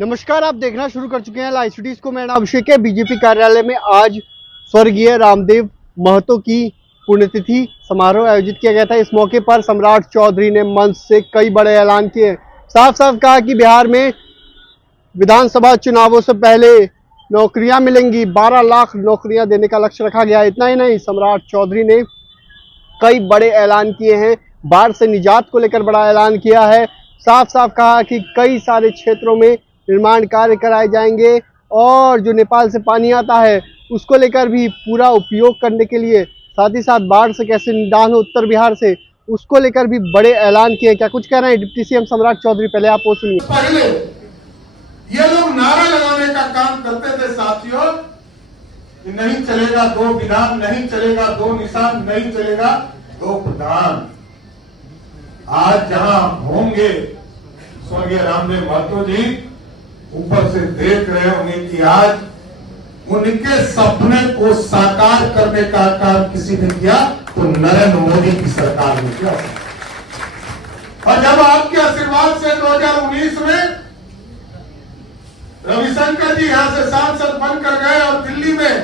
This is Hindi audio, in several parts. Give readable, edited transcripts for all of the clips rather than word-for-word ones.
नमस्कार, आप देखना शुरू कर चुके हैं लाइव सिटीज को। मेरा नाम अभिषेक है। बीजेपी कार्यालय में आज स्वर्गीय रामदेव महतो की पुण्यतिथि समारोह आयोजित किया गया था। इस मौके पर सम्राट चौधरी ने मंच से कई बड़े ऐलान किए। साफ साफ कहा कि बिहार में विधानसभा चुनावों से पहले नौकरियां मिलेंगी, 12 लाख नौकरियां देने का लक्ष्य रखा गया। इतना ही नहीं, सम्राट चौधरी ने कई बड़े ऐलान किए हैं। बाढ़ से निजात को लेकर बड़ा ऐलान किया है। साफ साफ कहा कि कई सारे क्षेत्रों में निर्माण कार्य कराए जाएंगे और जो नेपाल से पानी आता है उसको लेकर भी पूरा उपयोग करने के लिए, साथ ही साथ बाढ़ से कैसे निदान हो उत्तर बिहार से, उसको लेकर भी बड़े ऐलान किए। क्या कुछ कह रहे हैं डिप्टी सीएम सम्राट चौधरी, पहले आप वो सुनिए। पहले ये लोग नारा लगाने का काम करते थे साथियों कि नहीं चलेगा दो विधान, नहीं चलेगा दो निशान, नहीं चलेगा दो प्रधान। आज जहां होंगे स्वर्गीय रामदेव महतो जी, ऊपर से देख रहे होंगे कि आज उनके सपने को साकार करने का काम किसी ने किया तो नरेंद्र मोदी की सरकार ने किया। और जब आपके आशीर्वाद से 2019 में रविशंकर जी यहां से सांसद बनकर गए और दिल्ली में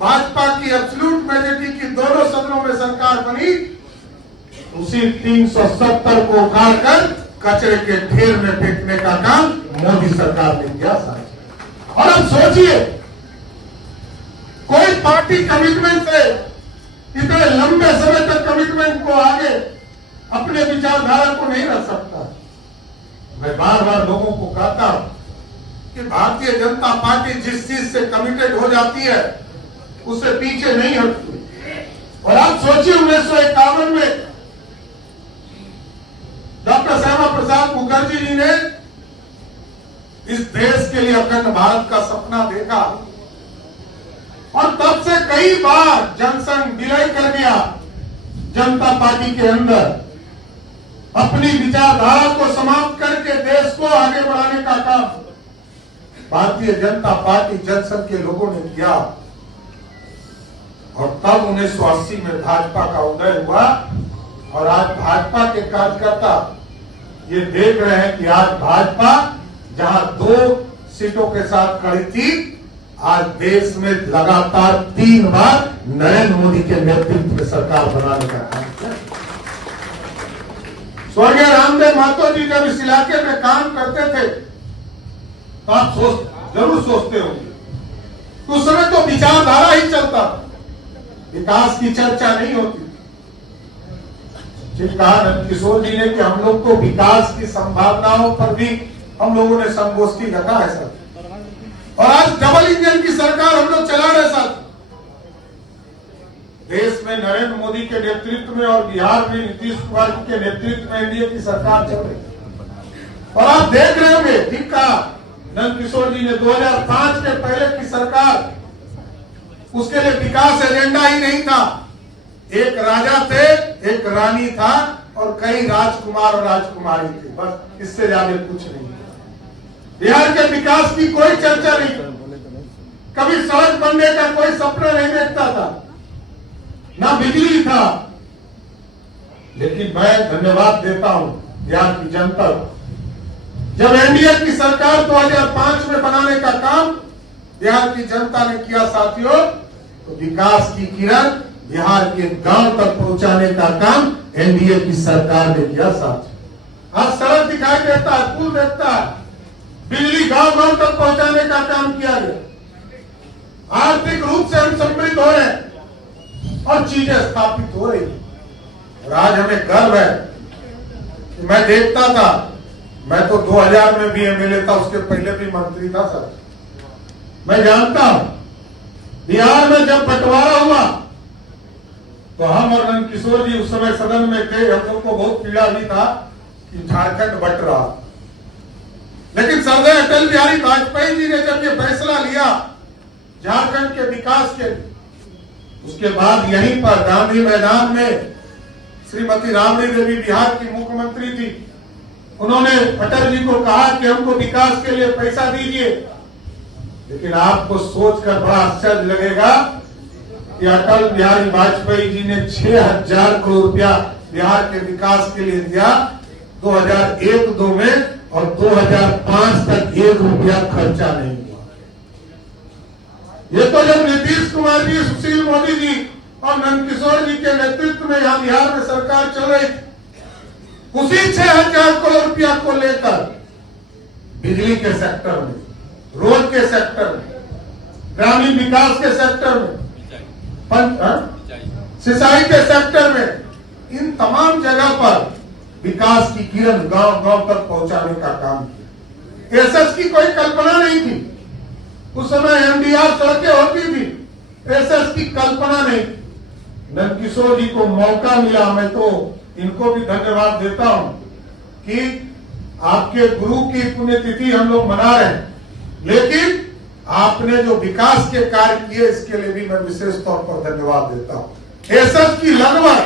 भाजपा की एब्सोल्यूट मेजॉरिटी की दोनों सदनों में सरकार बनी, उसी 370 को उखाड़कर कचरे के ढेर में फेंकने का काम मोदी सरकार ने किया। और अब सोचिए, कोई पार्टी कमिटमेंट से इतने लंबे समय तक कमिटमेंट को आगे अपने विचारधारा को नहीं रख सकता। मैं बार बार लोगों को कहता हूं कि भारतीय जनता पार्टी जिस चीज से कमिटेड हो जाती है उससे पीछे नहीं हटती। और आप सोचिए, 1951 में डॉक्टर श्यामा प्रसाद मुखर्जी जी ने इस देश के लिए अखंड भारत का सपना देखा और तब से कई बार जनसंघ विलय कर दिया जनता पार्टी के अंदर, अपनी विचारधारा को समाप्त करके देश को आगे बढ़ाने का काम भारतीय जनता पार्टी जनसंघ के लोगों ने किया। और तब 1980 में भाजपा का उदय हुआ और आज भाजपा के कार्यकर्ता ये देख रहे हैं कि आज भाजपा जहां 2 सीटों के साथ खड़ी थी, आज देश में लगातार 3 बार नरेंद्र मोदी के नेतृत्व में सरकार बनाने का काम किया। स्वर्गीय रामदेव महतो जी जब इस इलाके में काम करते थे तो आप जरूर सोचते होंगे उस समय तो विचारधारा ही चलता, विकास की चर्चा नहीं होती। कहा नंदकिशोर जी ने कि हम लोग को विकास की संभावनाओं पर भी हम लोगों ने संगोष्ठी रखा है सर। और आज डबल इंजन की सरकार हम लोग चला रहे सर। देश में नरेंद्र मोदी के नेतृत्व में और बिहार में नीतीश कुमार के नेतृत्व में एनडीए की सरकार चल रही। और आप देख रहे होंगे, ठीक कहा नंदकिशोर जी ने, 2005 के पहले की सरकार, उसके लिए विकास एजेंडा ही नहीं था। एक राजा थे, एक रानी था और कई राजकुमार और राजकुमारी थे, बस इससे ज्यादा कुछ नहीं। बिहार के विकास की कोई चर्चा नहीं, कभी सड़क बनने का कोई सपना नहीं देखता था, ना बिजली था। लेकिन मैं धन्यवाद देता हूं बिहार की जनता को। जब एनडीए की सरकार 2005 में बनाने का काम बिहार की जनता ने किया साथियों, तो विकास की किरण बिहार के गांव तक पहुंचाने का काम एनडीए की सरकार ने किया साथियों। आज सड़क दिखाई देता है, पुल देखता है, बिजली गांव गांव तक पहुंचाने का काम किया गया। आर्थिक रूप से हम समृद्ध हो रहे हैं और चीजें स्थापित हो रही हैं। और आज हमें गर्व है कि मैं देखता था, मैं तो 2000 में भी एमएलए था, उसके पहले भी मंत्री था सर। मैं जानता हूं बिहार में जब बंटवारा हुआ तो हम और नंदकिशोर जी उस समय सदन में थे, हम लोग को बहुत पीड़ा भी था कि झारखंड बट रहा। लेकिन सरदार अटल बिहारी वाजपेयी जी ने जब ये फैसला लिया झारखंड के विकास के, उसके बाद यहीं पर गांधी मैदान में श्रीमती राबड़ी देवी बिहार की मुख्यमंत्री थी, उन्होंने अटल जी को कहा कि हमको विकास के लिए पैसा दीजिए। लेकिन आपको सोचकर बड़ा आश्चर्य लगेगा कि अटल बिहारी वाजपेयी जी ने 6000 करोड़ रुपया बिहार के विकास के लिए दिया 2001-2 में, और 2005 तक 1 रुपया खर्चा नहीं हुआ। ये तो जब नीतीश कुमार जी, सुशील मोदी जी और नंदकिशोर जी के नेतृत्व में यहाँ बिहार में सरकार चल रही, उसी 6,000 करोड़ रुपया को लेकर बिजली के सेक्टर में, रोड के सेक्टर में, ग्रामीण विकास के सेक्टर में, सिंचाई के सेक्टर में, इन तमाम जगह पर विकास की किरण गांव गांव तक पहुंचाने का काम किया। एसएस की कोई कल्पना नहीं थी। उस समय एमडीआर सड़कें होती थी, एसएस की कल्पना नहीं। नंदकिशोर जी को मौका मिला, मैं तो इनको भी धन्यवाद देता हूं कि आपके गुरु की पुण्यतिथि हम लोग मना रहे हैं, लेकिन आपने जो विकास के कार्य किए इसके लिए भी मैं विशेष तौर पर धन्यवाद देता हूं। एसएस की लगभग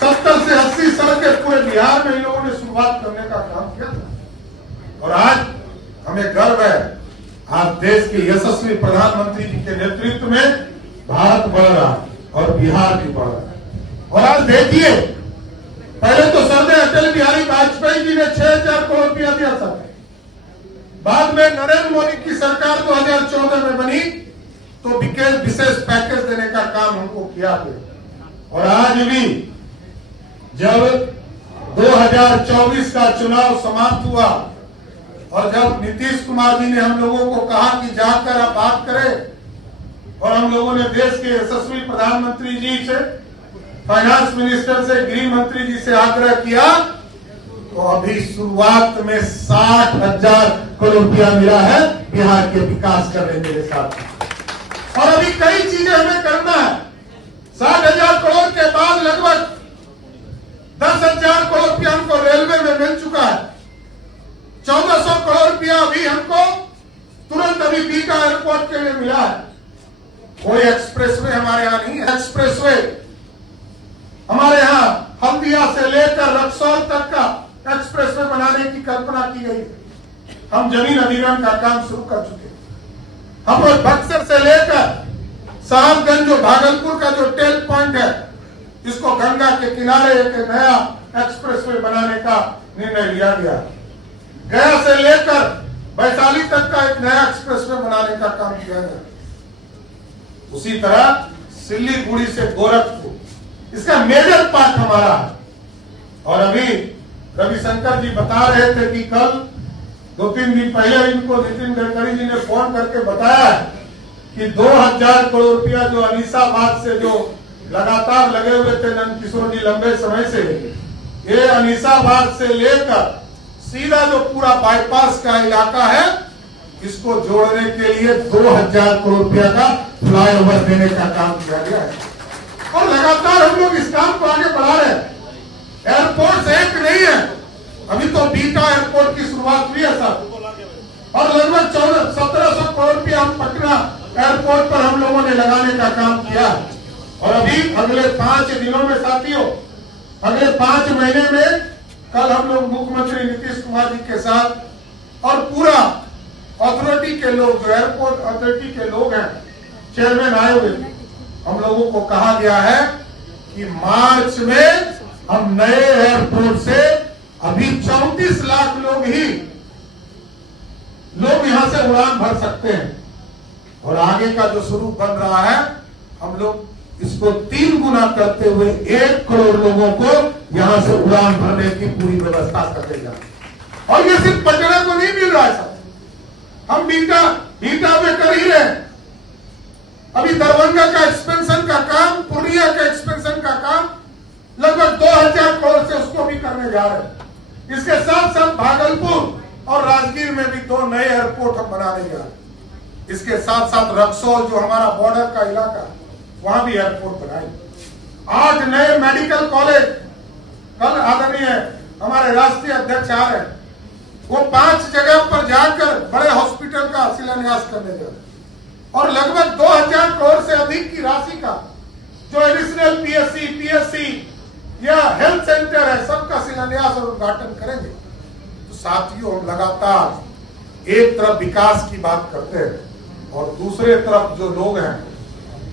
70 से 80 सड़कें पूरे बिहार में इन लोगों ने शुरुआत करने का काम किया था। और आज हमें गर्व है, आज देश के यशस्वी प्रधानमंत्री जी के नेतृत्व में भारत बढ़ रहा है और बिहार भी बढ़ रहा है। और आज देखिए, पहले तो सरदार अटल बिहारी वाजपेयी जी ने 6,000 करोड़ रुपया दिया था। बाद में नरेंद्र मोदी की सरकार 2014 में बनी तो विशेष पैकेज देने का काम हमको किया गया। और आज भी जब 2024 का चुनाव समाप्त हुआ और जब नीतीश कुमार जी ने हम लोगों को कहा कि जाकर आप बात करें, और हम लोगों ने देश के यशस्वी प्रधानमंत्री जी से, फाइनेंस मिनिस्टर से, गृह मंत्री जी से आग्रह किया, तो अभी शुरुआत में 60,000 करोड़ रुपया मिला है बिहार के विकास करने के साथ। और अभी कई चीजें हमें करना है। 60,000 करोड़ के बाद लगभग 10,000 करोड़ रुपया हमको रेलवे में मिल चुका है। 1,400 करोड़ रुपया अभी हमको तुरंत अभी बीटा एयरपोर्ट के लिए मिला है। कोई एक्सप्रेसवे हमारे यहाँ नहीं है। एक्सप्रेसवे हमारे यहाँ हल्दिया से लेकर रक्सौल तक का एक्सप्रेसवे बनाने की कल्पना की गई है। हम जमीन अधिग्रहण का काम शुरू कर चुके हैं। हम लोग बक्सर से लेकर साहबगंज जो भागलपुर का जो टेल पॉइंट है, इसको गंगा के किनारे एक नया एक्सप्रेसवे बनाने का निर्णय लिया गया। गया से लेकर वैशाली तक का एक नया एक्सप्रेसवे बनाने का काम किया गया। उसी तरह सिल्लीगुड़ी से गोरखपुर, इसका मेजर पार्ट हमारा है। और अभी रविशंकर जी बता रहे थे कि कल 2-3 दिन पहले इनको नितिन गडकरी जी ने फोन करके बताया कि 2,000 करोड़ रुपया जो अनीसाबाद से जो लगातार लगे हुए थे नंदकिशोर जी लंबे समय से, ये अनीसाबाद से लेकर सीधा जो पूरा बाईपास का इलाका है, इसको जोड़ने के लिए 2,000 करोड़ रुपया का फ्लाईओवर देने का काम किया गया है। और लगातार हम लोग इस काम को आगे बढ़ा रहे हैं। एयरपोर्ट एक नहीं है, अभी तो बीटा एयरपोर्ट की शुरुआत हुई है सर, और लगभग 1,700 करोड़ रुपया हम पटना एयरपोर्ट पर हम लोगों ने लगाने का काम किया है। और अभी अगले 5 दिनों में साथियों, अगले 5 महीने में कल हम लोग मुख्यमंत्री नीतीश कुमार जी के साथ और पूरा अथॉरिटी के लोग, जो एयरपोर्ट अथॉरिटी के लोग हैं, चेयरमैन आए हुए, हम लोगों को कहा गया है कि मार्च में हम नए एयरपोर्ट से अभी 34 लाख लोग यहां से उड़ान भर सकते हैं। और आगे का जो स्वरूप बन रहा है, हम लोग इसको 3 गुना करते हुए 1 करोड़ लोगों को यहां से उड़ान भरने की पूरी व्यवस्था कर देगा। और ये सिर्फ पटना को नहीं मिल रहा है सर, हम बीटा में कर ही रहे। अभी दरभंगा का एक्सपेंशन का काम, पूर्णिया का एक्सपेंशन का काम लगभग 2,000 करोड़ से उसको भी करने जा रहे हैं। इसके साथ साथ भागलपुर और राजगीर में भी 2 नए एयरपोर्ट हम बनाने जा रहे हैं। इसके साथ साथ रक्सौल जो हमारा बॉर्डर का इलाका है, वहां भी एयरपोर्ट बनाएंगे। 8 नए मेडिकल कॉलेज, कल आदरणीय हमारे राष्ट्रीय अध्यक्ष आ रहे हैं, वो 5 जगह पर जाकर बड़े हॉस्पिटल का शिलान्यास करने जा रहे हैं। और लगभग 2,000 करोड़ से अधिक की राशि का जो एडिशनल पीएससी या हेल्थ सेंटर है, सबका शिलान्यास और उद्घाटन करेंगे। तो साथियों, हम लगातार एक तरफ विकास की बात करते हैं और दूसरे तरफ जो लोग हैं,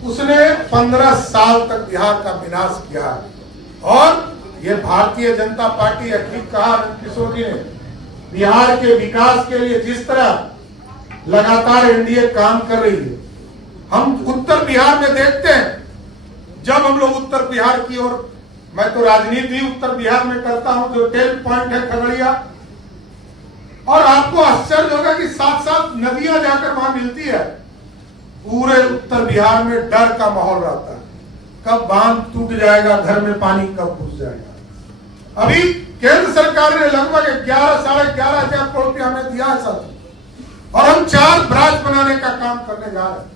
उसने 15 साल तक बिहार का विनाश किया है। और ये भारतीय जनता पार्टी, ठीक कहा किशोर जी ने, बिहार के विकास के लिए जिस तरह लगातार एनडीए काम कर रही है, हम उत्तर बिहार में देखते हैं, जब हम लोग उत्तर बिहार की ओर, मैं तो राजनीति उत्तर बिहार में करता हूं, जो 10 पॉइंट है खगड़िया, और आपको आश्चर्य होगा कि साथ साथ नदियां जाकर वहां मिलती है। पूरे उत्तर बिहार में डर का माहौल रहता है, कब बांध टूट जाएगा, घर में पानी कब घुस जाएगा। अभी केंद्र सरकार ने लगभग 11-11.5 करोड़ रुपया हमें दिया है सर, और हम 4 बराज बनाने का काम करने जा रहे हैं।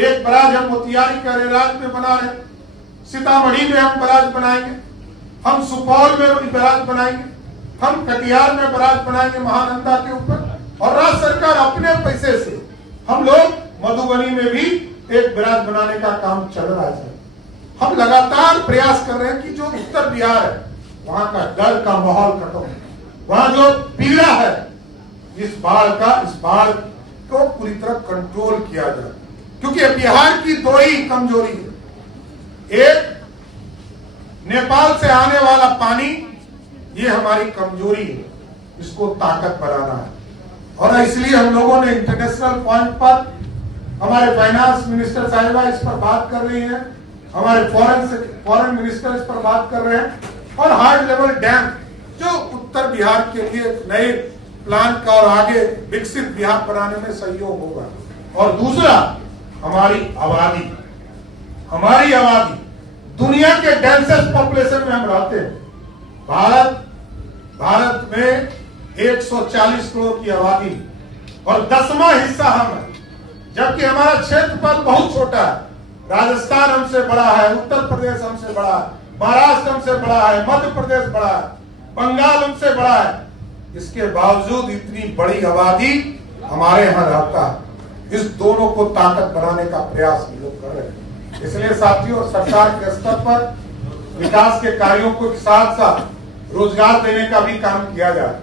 एक बराज हम मोतिहारी के अरेराज में बना रहे हैं, सीतामढ़ी में हम बराज बनाएंगे, हम सुपौल में बराज बनाएंगे, हम कटिहार में बराज बनाएंगे महानंदा के ऊपर, और राज्य सरकार अपने पैसे से हम लोग मधुबनी में भी एक बराज बनाने का काम चल रहा है। हम लगातार प्रयास कर रहे हैं कि जो उत्तर बिहार है वहां का डर का माहौल खत्म, वहां जो पीड़ा है इस बाढ़ को पूरी तरह कंट्रोल किया जाए, क्योंकि बिहार की 2 ही कमजोरी है। एक, नेपाल से आने वाला पानी, ये हमारी कमजोरी है, इसको ताकत बढ़ाना है। और इसलिए हम लोगों ने इंटरनेशनल पॉइंट पर, हमारे फाइनेंस मिनिस्टर साहिबा इस पर बात कर रही हैं, हमारे फॉरेन मिनिस्टर इस पर बात कर रहे हैं, और हार्ड लेवल डैम जो उत्तर बिहार के लिए नए प्लान का और आगे विकसित बिहार बनाने में सहयोग होगा। और दूसरा, हमारी आबादी दुनिया के डेंसेस्ट पॉपुलेशन में हम रहते हैं। भारत में 140 करोड़ की आबादी और 10वां हिस्सा हम है, जबकि हमारा क्षेत्रफल बहुत छोटा है। राजस्थान हमसे बड़ा है, उत्तर प्रदेश हमसे बड़ा है, महाराष्ट्र हमसे बड़ा है, मध्य प्रदेश बड़ा है, बंगाल हमसे बड़ा है। इसके बावजूद इतनी बड़ी आबादी हमारे यहाँ रहता है। इस दोनों को ताकत बनाने का प्रयास हम लोग कर रहे हैं। इसलिए साथियों, सरकार के स्तर पर विकास के कार्यों को साथ साथ रोजगार देने का भी काम किया जाए।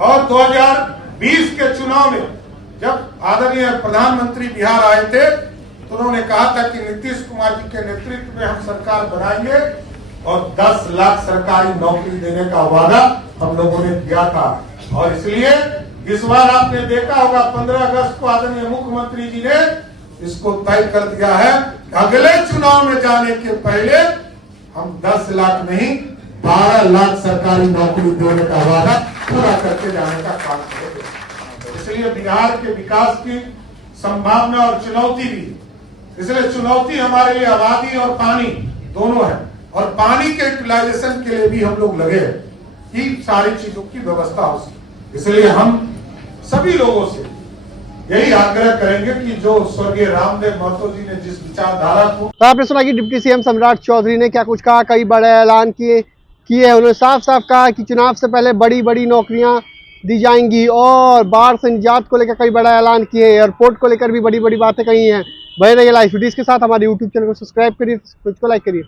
और 2020 के चुनाव में जब आदरणीय प्रधानमंत्री बिहार आए थे, तो उन्होंने कहा था कि नीतीश कुमार जी के नेतृत्व में हम सरकार बनाएंगे और 10 लाख सरकारी नौकरी देने का वादा हम लोगों ने किया था। और इसलिए इस बार आपने देखा होगा 15 अगस्त को आदरणीय मुख्यमंत्री जी ने इसको तय कर दिया है, अगले चुनाव में जाने के पहले हम 10 लाख नहीं 12 लाख सरकारी नौकरी देने का वादा पूरा करके जाने का काम करेंगे। इसलिए बिहार के विकास की संभावना और चुनौती भी, इसलिए चुनौती हमारे लिए आबादी और पानी दोनों है, और पानी के यूटिलाइजेशन के लिए भी हम लोग लगे हैं कि सारी चीजों की व्यवस्था हो सके। इसलिए हम सभी लोगों से यही आग्रह करेंगे कि जो स्वर्गीय रामदेव महतो जी ने जिस विचारधारा को, तो आपने सुना कि डिप्टी सीएम सम्राट चौधरी ने क्या कुछ कहा, कई बड़े ऐलान किए। उन्होंने साफ साफ कहा कि चुनाव से पहले बड़ी बड़ी नौकरियां दी जाएंगी, और बाढ़ से निजात को लेकर कई बड़ा ऐलान किए, एयरपोर्ट को लेकर भी बड़ी बड़ी बातें कही हैं। बने रहिए लाइव वीडियोस के साथ, हमारे यूट्यूब चैनल को सब्सक्राइब करिए, को लाइक करिए।